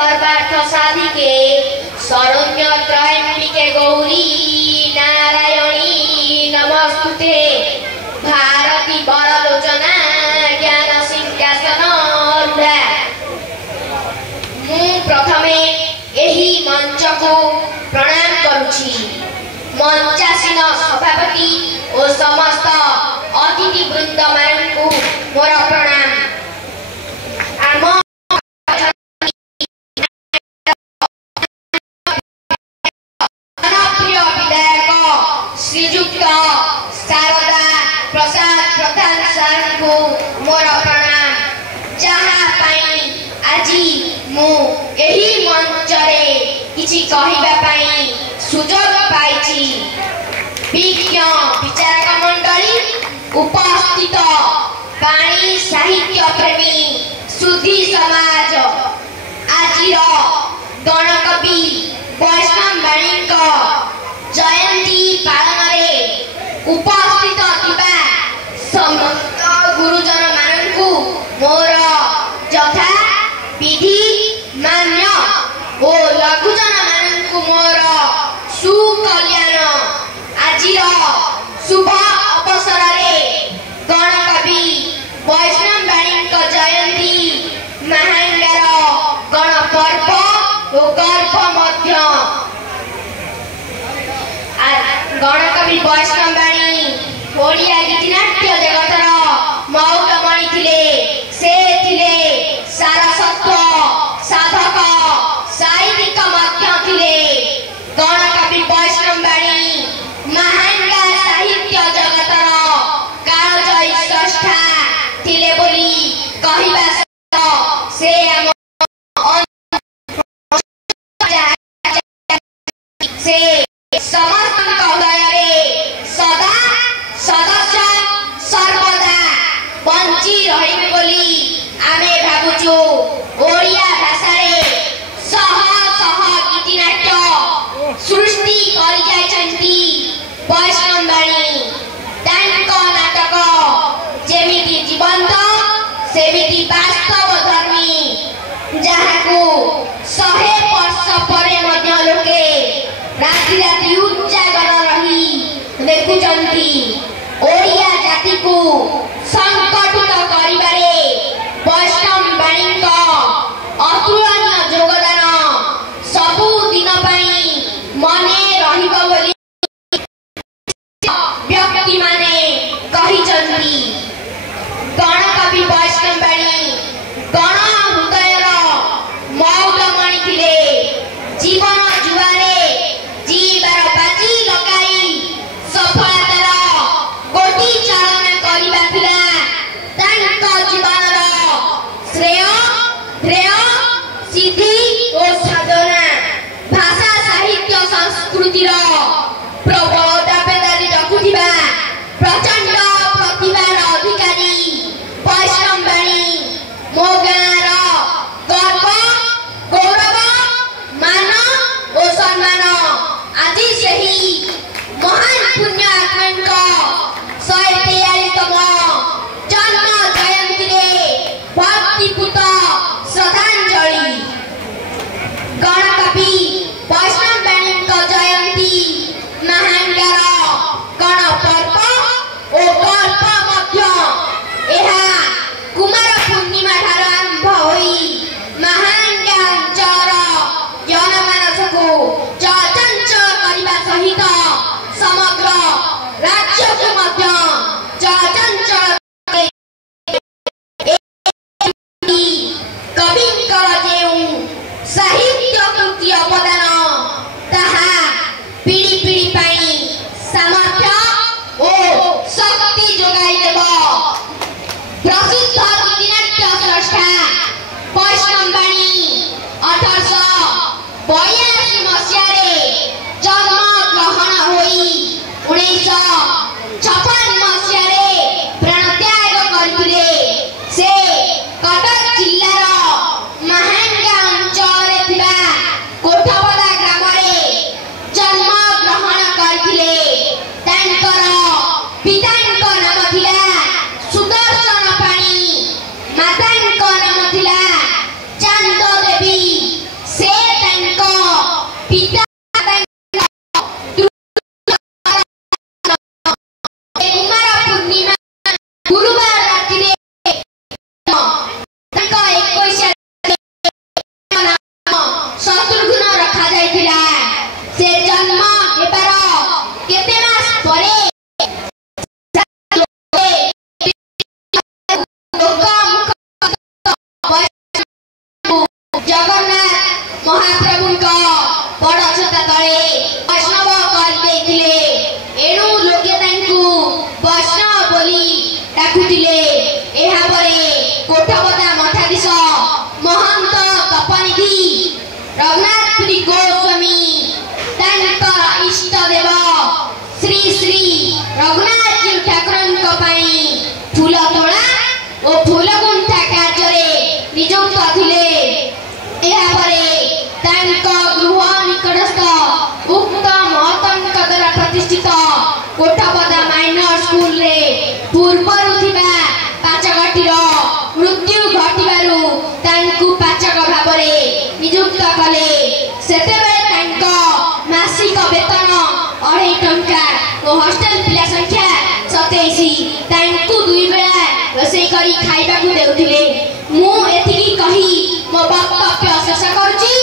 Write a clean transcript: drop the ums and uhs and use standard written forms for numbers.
सर्वार्थ साधिके शरण्य त्रयंबिके गौरी नारायणी नमस्तुते भारती वरलोचना ज्ञान सिंहासनरूढ़ा। मु प्रथमे एही मंच को प्रणाम करुछि। मंचासीन सभापति और समस्त अतिथि वृंद मानकु मोर प्रणाम। आम जनप्रिय विधायक श्रीजुक्त शारदा प्रसाद प्रधान सार को मोर प्रणाम। जहाँ पाई आजी मु एही मंच रे किछि कहिबा पाई सुजोग पाइछि। विज्ञ विचारक मंडली उपस्थित पाणी साहित्य प्रेमी सुधी समाज आजिर गणकवि वैष्णव वाणी जयंती पालन में उपस्थित थिबा समस्त गुरुजन मानकु मोर यथा विधि मान्य ओ लघुजन मानकु मोर सुकल्याण। आजिर शुभ अवसर रे गणकवि वैष्णव वाणी जयंती महांगार गणपर्व और गर्भ मध्य गणकवि वैष्णव वाणी ओडिया गीतनाट्य जगतर मौलमणि थिले। से थिले सारस्वत साधक साहित्यिक मध्य थिले। गणकवि वैष्णव वाणी महांगा साहित्य जगतर कालजयी स्रष्टा थिले बोली कहिबा से से समस्त हृदय रे सदा सदस्य सर्वदा बंची रहिबे बोली आमे भाबुछु। ओडिया भाषा रे सह सह गीतनाट्य सृष्टि करि जायछन्ती वैष्णव वाणी। तांको नाटक जेमिति जीवंत सेमिति वास्तव धर्मी, जहाकू 100 वर्ष परे मध्य लोके राति राति उजागर रही देखुचंती। ओडिया जाति को संकटित करिबारे वैष्णव वाणी अतुलनीय योगदान सबु दिन पाई मने रहिबो बोली व्यक्ति माने कहिचंती। गणकवि वैष्णव वाणी गण हृदयर मौलमणि थिले। जीवन जुआरे जीवार बाजी लगाई सफलतार गोटी चालन करिबा थिला तांक जीवनर श्रेय ध्येय सिद्धि और साधना। भाषा साहित्य संस्कृतिर प्रबल दावेदारी रखुथिबा प्रचंड प्रतिभार अधिकारी वैष्णव वाणी मो गाँर गर्व गौरव मान और सम्मान। आज सही महान पुण्य आत्मा 143तम जन्म जयंती रे भक्तिपूत श्रद्धांजलि। महाप्रभुଙ୍କ बड़ छता तले वैष्णव कर एणु लोके वैष्णव बोली डाकुतिले। एहा परे कोठबदा मठाधीश महंत तपनिधि रघुनाथपुरी गोस्वामी तांकर इष्ट देव श्री श्री रघुनाथ जी ठाकुरଙ୍କ ପାଇଁ फूल तोड़ा और फूल गुंथा कार्य नियुक्त थिले। एहा परे तांको गृह निकटस्थ उक्त महतଙ୍କ द्वारा प्रतिष्ठित कोठबदा माइनर स्कूल रे पूर्वरु थिबा पाचकटीर मृत्यु घटिबारु तांकु पाचक भाबरे नियुक्त कले। सेतेबेले तांको मासिक वेतन 2.5 टंका और हॉस्टल पिला संख्या 27 तांकु 2 बेला रोषेई करी खाइबाकु देउथिले। मु एतिकी कही मो वक्तव्य शेष करूची।